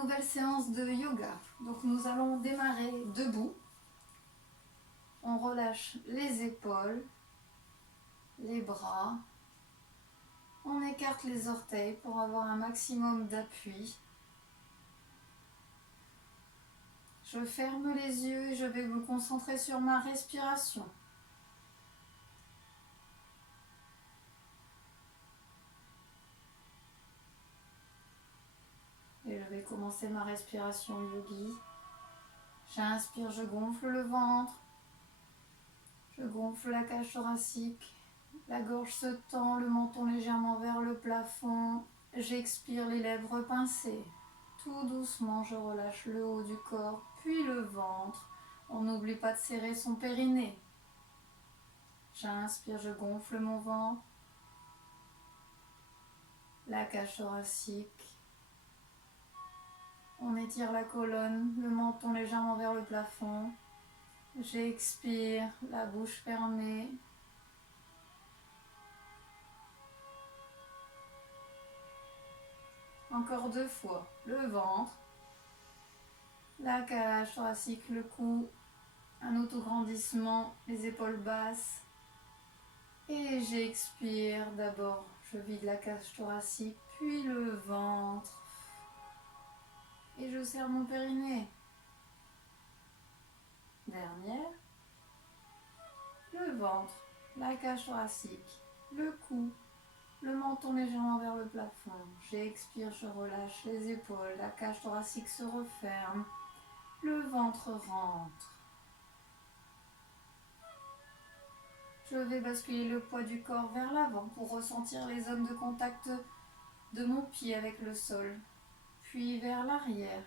nouvelle séance de yoga. Donc nous allons démarrer debout. On relâche les épaules, les bras. On écarte les orteils pour avoir un maximum d'appui. Je ferme les yeux et je vais me concentrer sur ma respiration. Et je vais commencer ma respiration yogi. J'inspire, je gonfle le ventre. Je gonfle la cage thoracique. La gorge se tend, le menton légèrement vers le plafond. J'expire, les lèvres pincées. Tout doucement, je relâche le haut du corps, puis le ventre. On n'oublie pas de serrer son périnée. J'inspire, je gonfle mon ventre. La cage thoracique. On étire la colonne, le menton légèrement vers le plafond. J'expire, la bouche fermée. Encore 2 fois. Le ventre, la cage thoracique, le cou, un autograndissement, les épaules basses. Et j'expire. D'abord, je vide la cage thoracique, puis le ventre. Et je serre mon périnée. Dernière. Le ventre, la cage thoracique, le cou, le menton légèrement vers le plafond. J'expire, je relâche les épaules, la cage thoracique se referme, le ventre rentre. Je vais basculer le poids du corps vers l'avant pour ressentir les zones de contact de mon pied avec le sol, puis vers l'arrière,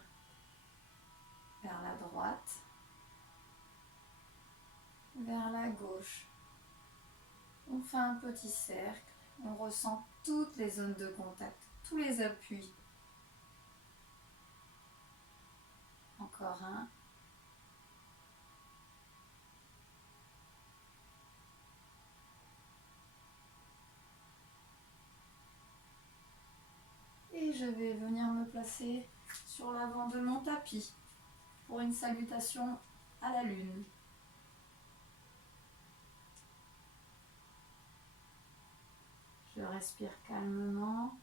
vers la droite, vers la gauche. On fait un petit cercle, on ressent toutes les zones de contact, tous les appuis. Encore un. Et je vais venir me placer sur l'avant de mon tapis pour une salutation à la lune. Je respire calmement,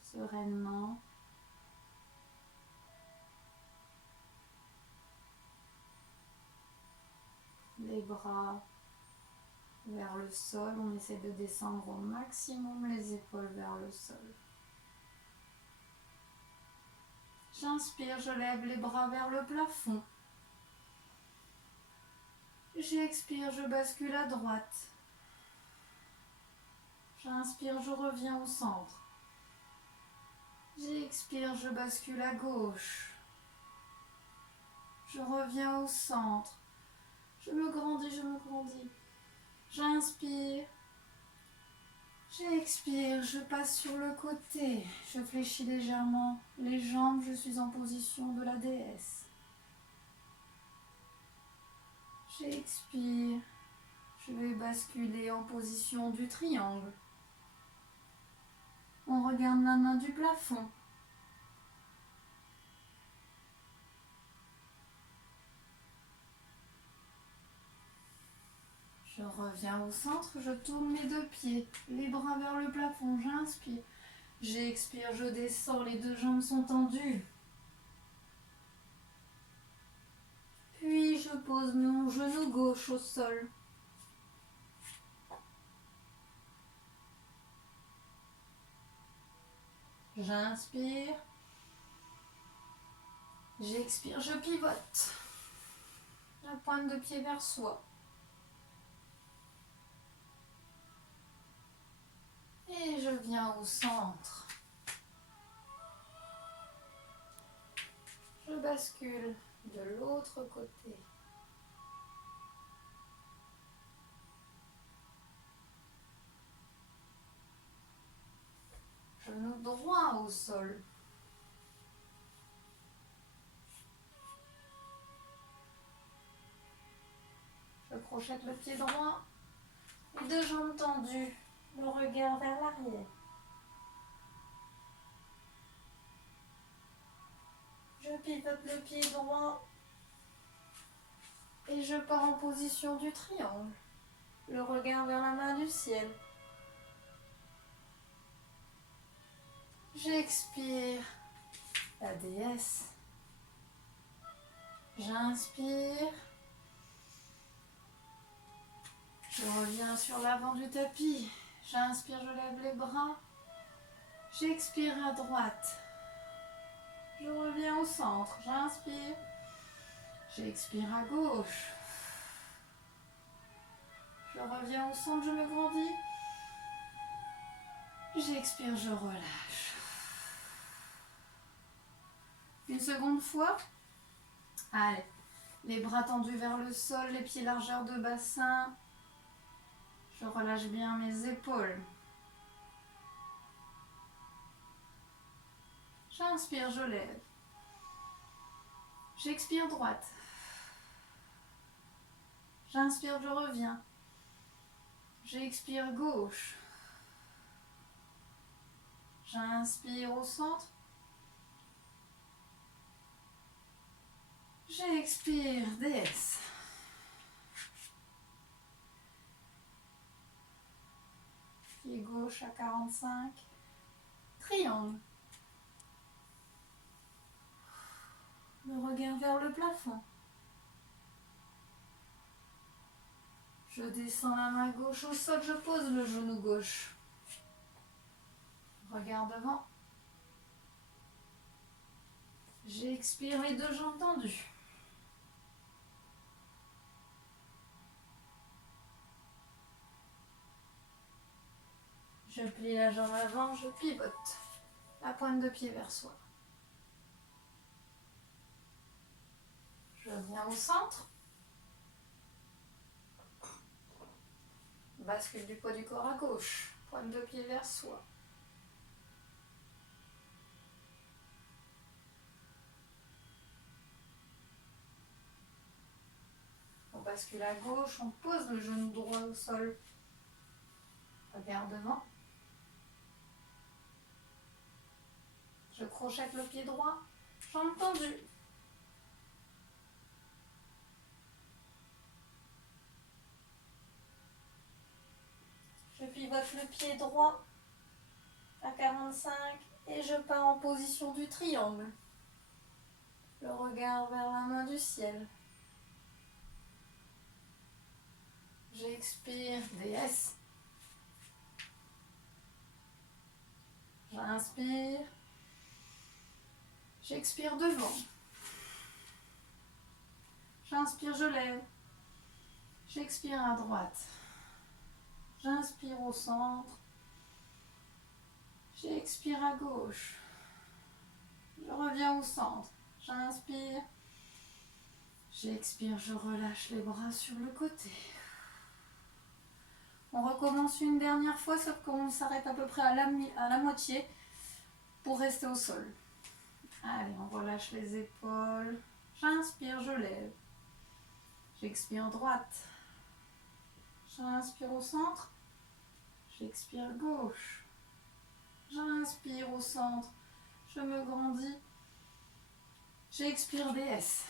sereinement. Les bras vers le sol, on essaie de descendre au maximum les épaules vers le sol. J'inspire, je lève les bras vers le plafond. J'expire, je bascule à droite. J'inspire, je reviens au centre. J'expire, je bascule à gauche. Je reviens au centre. Je me grandis, je me grandis. J'inspire. J'expire, je passe sur le côté. Je fléchis légèrement les jambes, je suis en position de la déesse. J'expire. Je vais basculer en position du triangle. On regarde la main du plafond. Je reviens au centre, je tourne mes 2 pieds, les bras vers le plafond, j'inspire. J'expire, je descends, les 2 jambes sont tendues. Puis je pose mon genou gauche au sol. J'inspire. J'expire, je pivote. La pointe de pied vers soi. Et je viens au centre. Je bascule de l'autre côté. Genou droit au sol. Je crochette le pied droit. Les 2 jambes tendues. Le regard vers l'arrière. Je pivote le pied droit et je pars en position du triangle. Le regard vers la main du ciel. J'expire la déesse. J'inspire. Je reviens sur l'avant du tapis. J'inspire, je lève les bras. J'expire à droite. Je reviens au centre. J'inspire. J'expire à gauche. Je reviens au centre, je me grandis. J'expire, je relâche. Une seconde fois. Allez. Les bras tendus vers le sol, les pieds largeur de bassin. Je relâche bien mes épaules. J'inspire, je lève. J'expire droite. J'inspire, je reviens. J'expire gauche. J'inspire au centre. J'expire, déesse. Pied gauche à 45. Triangle. Le regard vers le plafond. Je descends la main gauche au sol, je pose le genou gauche. Regard devant. J'expire les deux jambes tendues. Je plie la jambe avant, je pivote. La pointe de pied vers soi. Je viens au centre. Bascule du poids du corps à gauche. Pointe de pied vers soi. On bascule à gauche, on pose le genou droit au sol. Regard devant. Je crochette le pied droit, jambe tendue. Je pivote le pied droit à 45 et je pars en position du triangle. Le regard vers la main du ciel. J'expire, déesse. J'inspire. J'expire devant. J'inspire, je lève. J'expire à droite. J'inspire au centre. J'expire à gauche. Je reviens au centre. J'inspire. J'expire, je relâche les bras sur le côté. On recommence une dernière fois, sauf qu'on s'arrête à peu près à la moitié pour rester au sol. Allez, on relâche les épaules. J'inspire, je lève. J'expire droite. J'inspire au centre. J'expire gauche. J'inspire au centre. Je me grandis. J'expire déesse.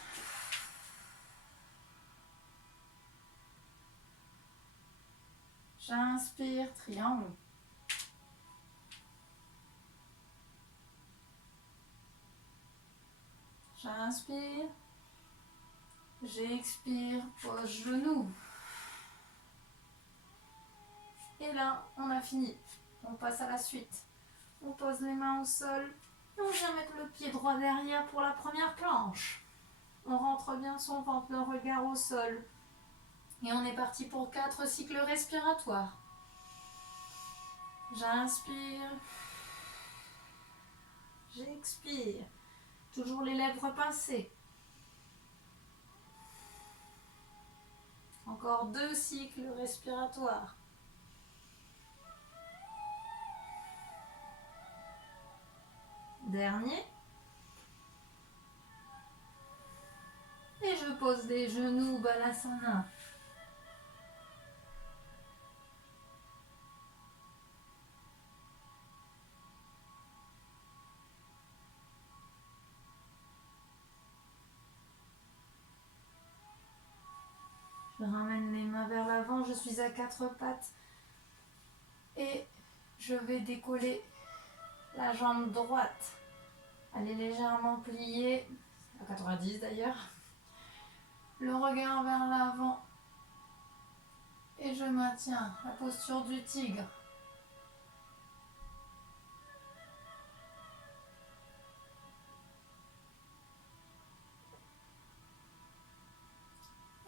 J'inspire triangle. J'inspire. J'expire, pose genou. Et là, on a fini. On passe à la suite. On pose les mains au sol. Et on vient mettre le pied droit derrière pour la première planche. On rentre bien son ventre, le regard au sol. Et on est parti pour 4 cycles respiratoires. J'inspire. J'expire. Toujours les lèvres pincées. Encore 2 cycles respiratoires. Dernier. Et je pose les genoux, balasana. ramène les mains vers l'avant, je suis à quatre pattes. Et je vais décoller la jambe droite. Elle est légèrement pliée, à 90 d'ailleurs. Le regard vers l'avant. Et je maintiens la posture du tigre.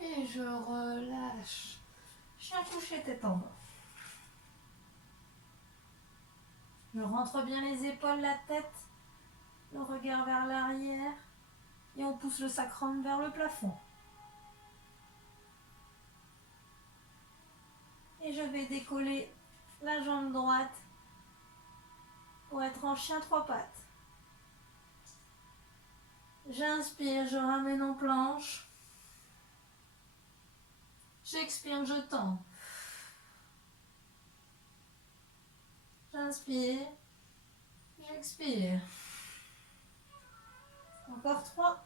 Et je relâche. Chien couché tête en bas. Je rentre bien les épaules, la tête, le regard vers l'arrière. Et on pousse le sacrum vers le plafond. Et je vais décoller la jambe droite pour être en chien trois pattes. J'inspire, je ramène en planche. J'expire, je tends. J'inspire, j'expire. Encore 3.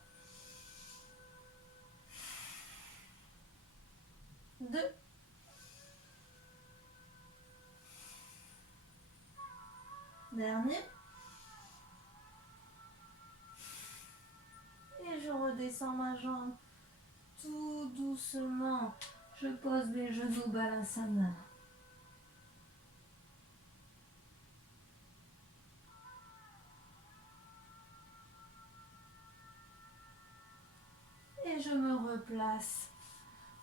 2. Dernier. Et je redescends ma jambe tout doucement. Je pose les genoux Balasana. Et je me replace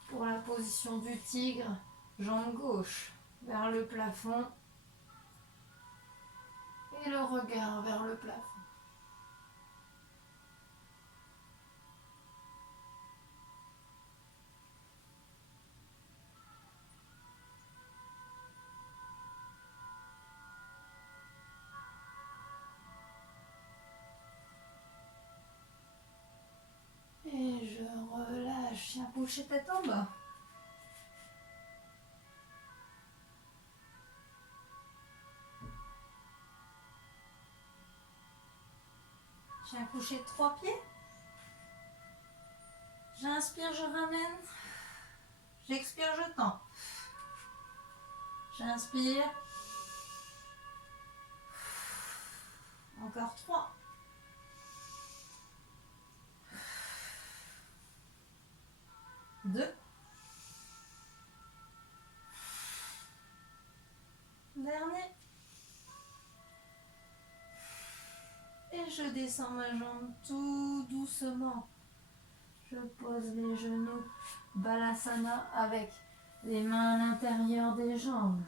pour la position du tigre, jambe gauche vers le plafond et le regard vers le plafond. Et je relâche, chien couché tête en bas. Chien couché 3 pieds. J'inspire, je ramène. J'expire, je tends. J'inspire. Encore 3. 2. Dernier. Et je descends ma jambe tout doucement. Je pose les genoux Balasana avec les mains à l'intérieur des jambes.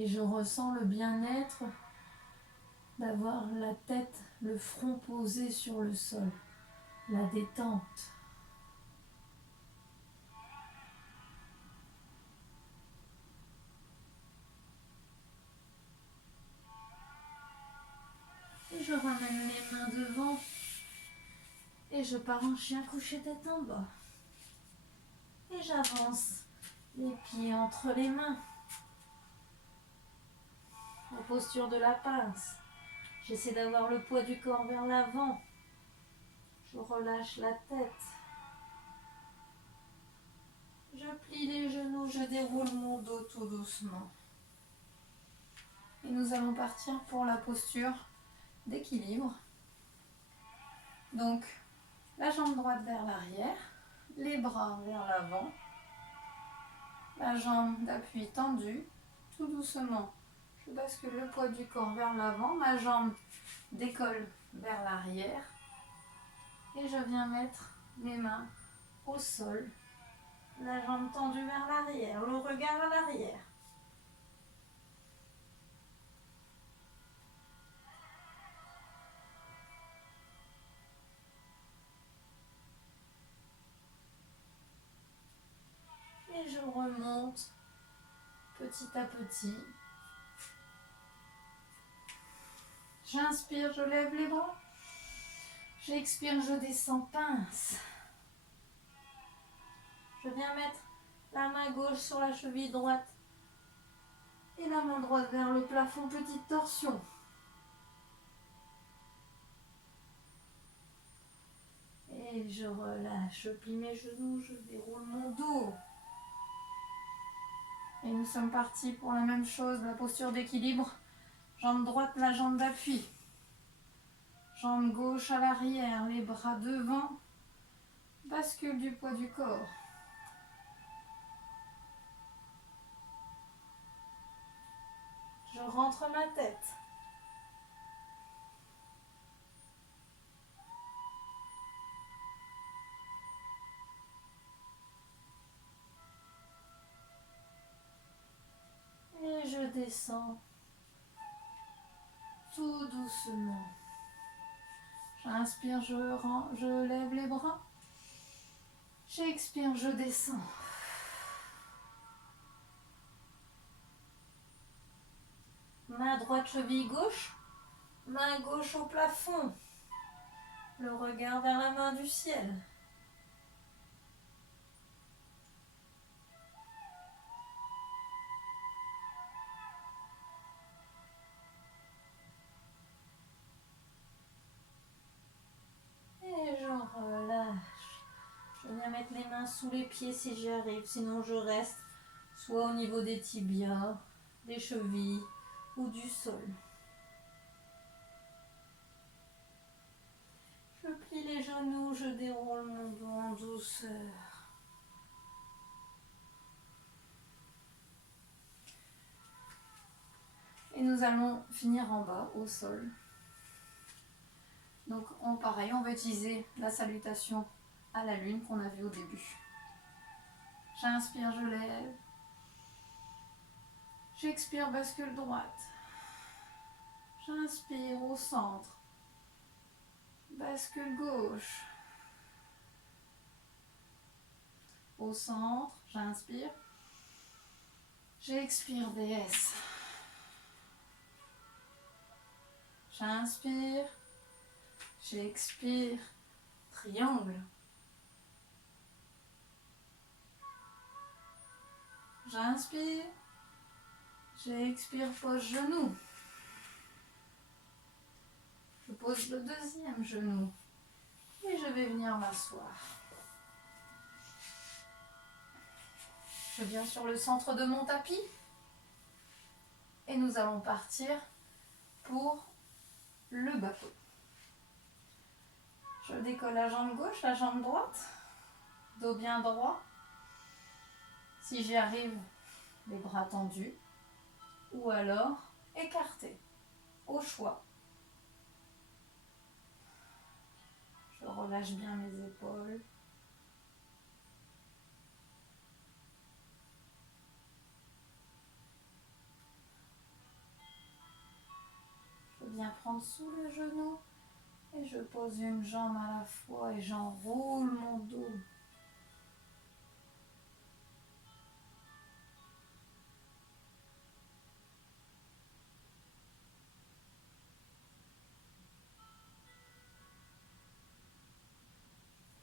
Et je ressens le bien-être d'avoir la tête, le front posé sur le sol, la détente. Et je ramène les mains devant et je pars en chien couché tête en bas. Et j'avance les pieds entre les mains, en posture de la pince. J'essaie d'avoir le poids du corps vers l'avant. Je relâche la tête. Je plie les genoux, je déroule mon dos tout doucement. Et nous allons partir pour la posture d'équilibre. Donc, la jambe droite vers l'arrière, les bras vers l'avant, la jambe d'appui tendue, tout doucement. Je bascule le poids du corps vers l'avant, ma jambe décolle vers l'arrière et je viens mettre mes mains au sol, la jambe tendue vers l'arrière, le regard à l'arrière. Et je remonte petit à petit. J'inspire, je lève les bras. J'expire, je descends pince. Je viens mettre la main gauche sur la cheville droite et la main droite vers le plafond, petite torsion. Et je relâche, je plie mes genoux, je déroule mon dos. Et nous sommes partis pour la même chose, la posture d'équilibre. Jambe droite, la jambe d'appui. Jambe gauche à l'arrière, les bras devant. Bascule du poids du corps. Je rentre ma tête. Et je descends tout doucement. J'inspire, je lève les bras. J'expire, je descends. Main droite, cheville gauche. Main gauche au plafond. Le regard vers la main du ciel. Et je relâche. Je viens mettre les mains sous les pieds si j'y arrive. Sinon, je reste soit au niveau des tibias, des chevilles ou du sol. Je plie les genoux, je déroule mon dos en douceur. Et nous allons finir en bas, au sol. Donc, pareil, on va utiliser la salutation à la lune qu'on a vue au début. J'inspire, je lève. J'expire, bascule droite. J'inspire au centre. Bascule gauche. Au centre, j'inspire. J'expire, DS. J'inspire. J'expire. Triangle. J'inspire. J'expire, pose genou. Je pose le deuxième genou. Et je vais venir m'asseoir. Je viens sur le centre de mon tapis. Et nous allons partir pour le bateau. Je décolle la jambe gauche, la jambe droite. Dos bien droit. Si j'y arrive, les bras tendus. Ou alors écartés, au choix. Je relâche bien mes épaules. Je viens prendre sous le genou et je pose une jambe à la fois et j'enroule mon dos.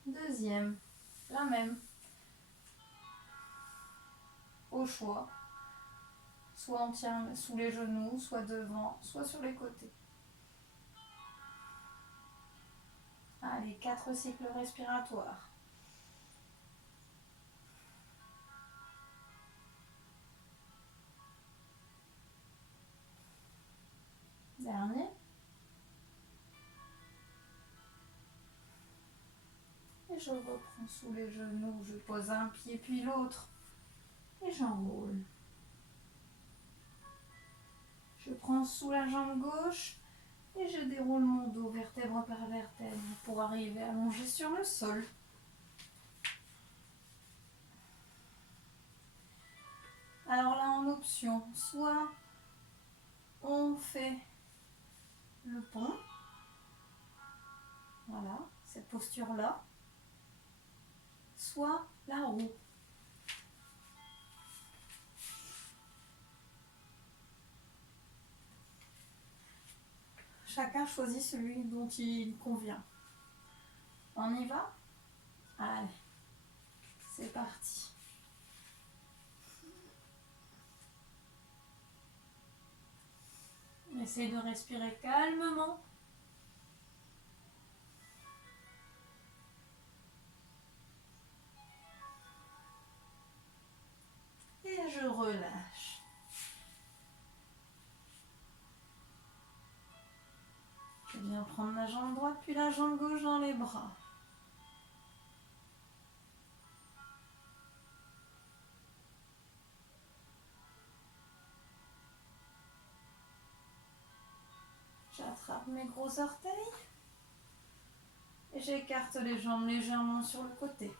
Deuxième, la même. Au choix. Soit on tient sous les genoux, soit devant, soit sur les côtés. Allez, 4 cycles respiratoires. Dernier. Et je reprends sous les genoux, je pose un pied puis l'autre. Et j'enroule. Je prends sous la jambe gauche et je déroule mon dos vertèbre par vertèbre pour arriver allongé sur le sol. Alors là, en option, soit on fait le pont, voilà, cette posture-là, soit la roue. Chacun choisit celui dont il convient. On y va? Allez, C'est parti. Essayez de respirer calmement. Et je relâche. Je viens prendre ma jambe droite puis la jambe gauche dans les bras. J'attrape mes gros orteils et j'écarte les jambes légèrement sur le côté.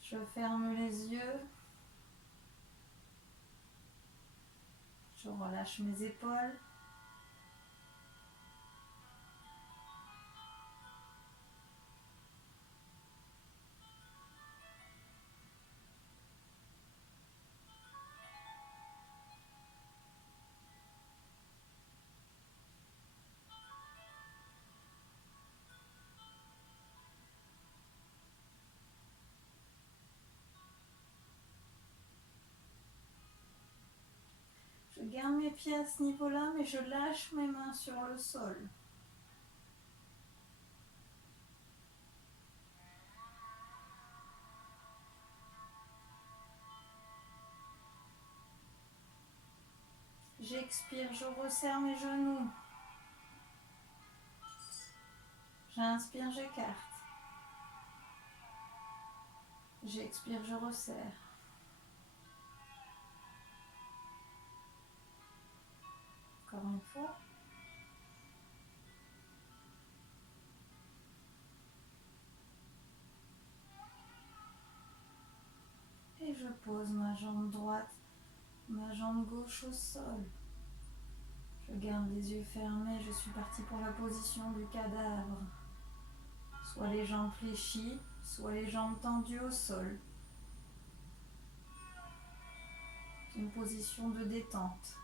Je ferme les yeux. Je relâche mes épaules. Je garde mes pieds à ce niveau-là, mais je lâche mes mains sur le sol. J'expire, je resserre mes genoux. J'inspire, j'écarte. J'expire, je resserre. Encore une fois. Et je pose ma jambe droite, ma jambe gauche au sol. Je garde les yeux fermés, je suis partie pour la position du cadavre. Soit les jambes fléchies, soit les jambes tendues au sol. Une position de détente.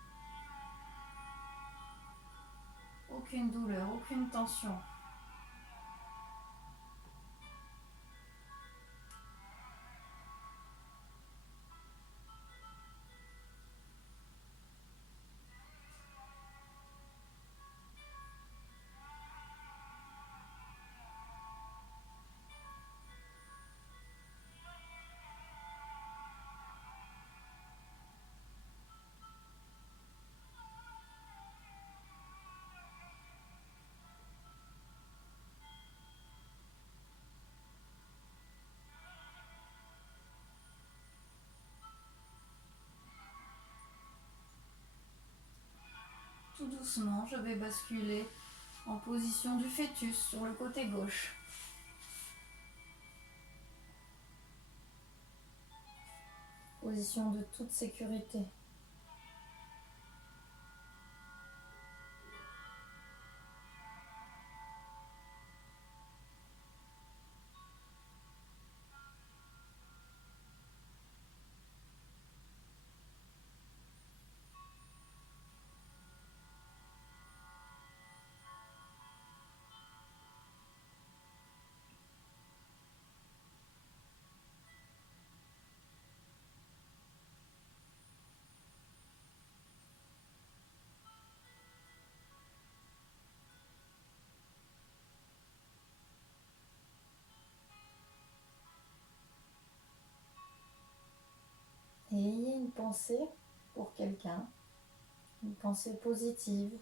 Aucune douleur, aucune tension. Tout doucement, je vais basculer en position du fœtus sur le côté gauche. Position de toute sécurité. Et ayez une pensée pour quelqu'un, une pensée positive.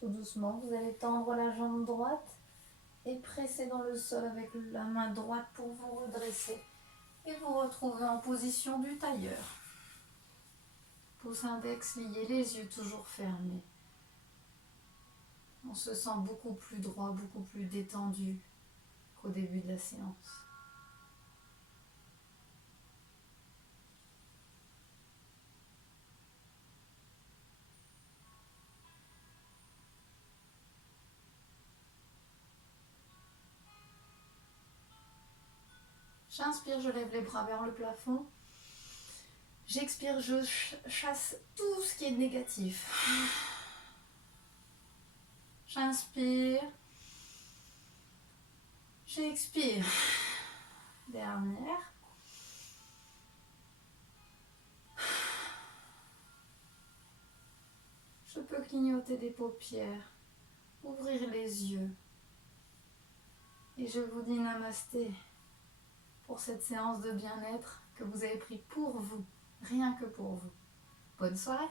Tout doucement, vous allez tendre la jambe droite et presser dans le sol avec la main droite pour vous redresser et vous retrouver en position du tailleur. Pouce index lié, les yeux toujours fermés. On se sent beaucoup plus droit, beaucoup plus détendu qu'au début de la séance. J'inspire, je lève les bras vers le plafond. J'expire, je chasse tout ce qui est négatif. J'inspire. J'expire. Dernière. Je peux clignoter des paupières, ouvrir les yeux. Et je vous dis namasté pour cette séance de bien-être que vous avez pris pour vous, rien que pour vous. Bonne soirée!